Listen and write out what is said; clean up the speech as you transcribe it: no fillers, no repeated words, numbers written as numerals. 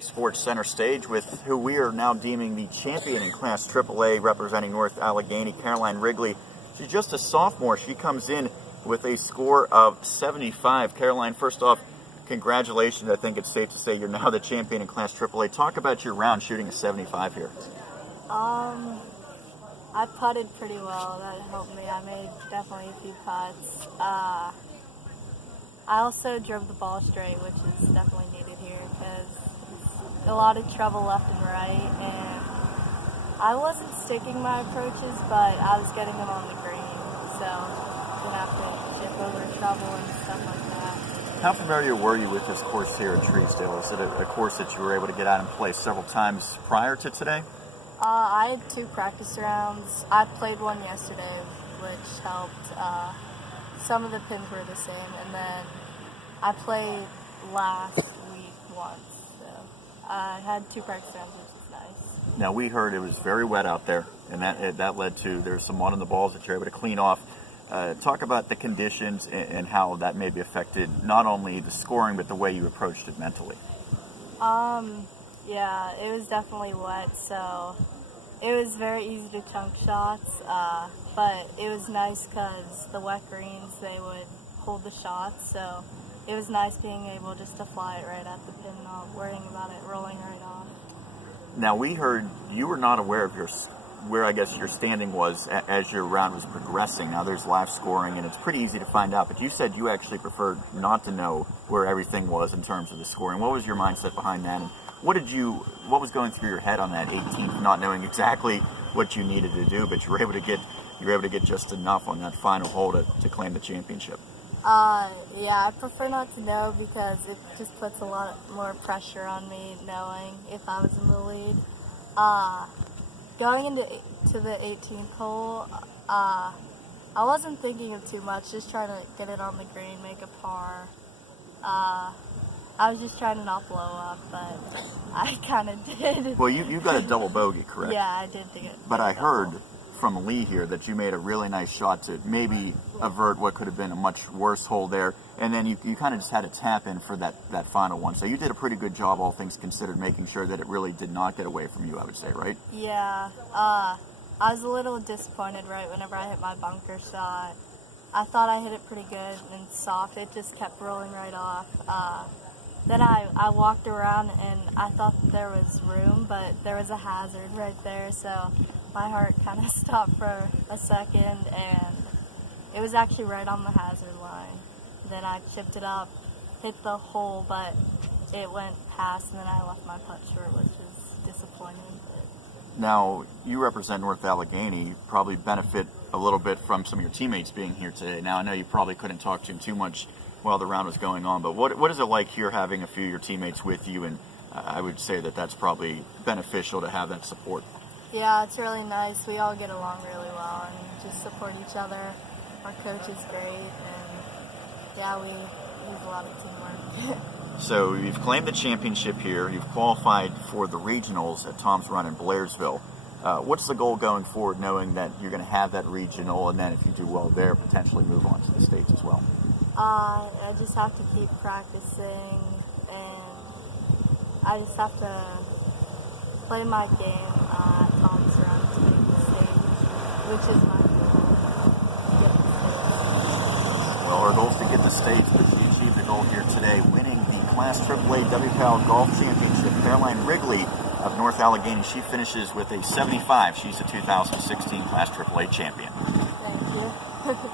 Sports center stage with who we are now deeming the champion in Class AAA, representing North Allegheny, Caroline Wrigley. She's just a sophomore. She comes in with a score of 75. Caroline, first off, congratulations. I think it's safe to say you're now the champion in Class AAA. Talk about your round shooting a 75 here. I putted pretty well. That helped me. I made definitely a few putts. I also drove the ball straight, which is definitely needed here because it's a lot of trouble left and right. And I wasn't sticking my approaches, but I was getting them on the green. So didn't have to chip over trouble and stuff like that. How familiar were you with this course here at Treesdale? Is it a course that you were able to get out and play several times prior to today? I had 2 practice rounds. I played one yesterday, which helped. Some of the pins were the same, and then I played last week once. So I had 2 practice rounds, which is nice. Now, we heard it was very wet out there, and that led to there's some mud on the balls that you're able to clean off. Talk about the conditions and how that maybe affected not only the scoring, but the way you approached it mentally. Yeah, it was definitely wet, so it was very easy to chunk shots, but it was nice because the wet greens, they would hold the shots, so it was nice being able just to fly it right at the pin, not worrying about it rolling right off. Now, we heard you were not aware of where I guess your standing was as your round was progressing. Now, there's live scoring, and it's pretty easy to find out, but you said you actually preferred not to know where everything was in terms of the scoring. What was your mindset behind that, and what was going through your head on that 18th, not knowing exactly what you needed to do, but you were able to get just enough on that final hole to claim the championship? Yeah, I prefer not to know because it just puts a lot more pressure on me knowing if I was in the lead. Going into the 18th hole, I wasn't thinking of too much, just trying to get it on the green, make a par. I was just trying to not blow up, but I kind of did. Well, you got a double bogey, correct? Yeah, I did think it. But I heard from Lee here that you made a really nice shot to maybe avert what could have been a much worse hole there, and then you kind of just had to tap in for that final one. So you did a pretty good job, all things considered, making sure that it really did not get away from you, I would say, right? Yeah, I was a little disappointed right whenever I hit my bunker shot. I thought I hit it pretty good and soft. It just kept rolling right off. Then I walked around and I thought there was room, but there was a hazard right there, so my heart kind of stopped for a second, and it was actually right on the hazard line. Then I chipped it up, hit the hole, but it went past, and then I left my putt short, which was disappointing. Now, you represent North Allegheny. You probably benefit a little bit from some of your teammates being here today. Now, I know you probably couldn't talk to them too much while the round was going on, but what is it like here having a few of your teammates with you? And I would say that's probably beneficial to have that support. Yeah, it's really nice. We all get along really well and just support each other. Our coach is great, and yeah, we use a lot of teamwork. So you've claimed the championship here. You've qualified for the regionals at Tom's Run in Blairsville. What's the goal going forward, knowing that you're going to have that regional, and then if you do well there, potentially move on to the States as well? I just have to keep practicing, and I just have to play my game at Tom's Run to get the stage, which is my goal, to get the stage. Well, our goal is to get the stage, but she achieved the goal here today, winning the Class AAA WPAL Golf Championship. Caroline Wrigley of North Allegheny, she finishes with a 75. She's the 2016 Class AAA champion. Thank you.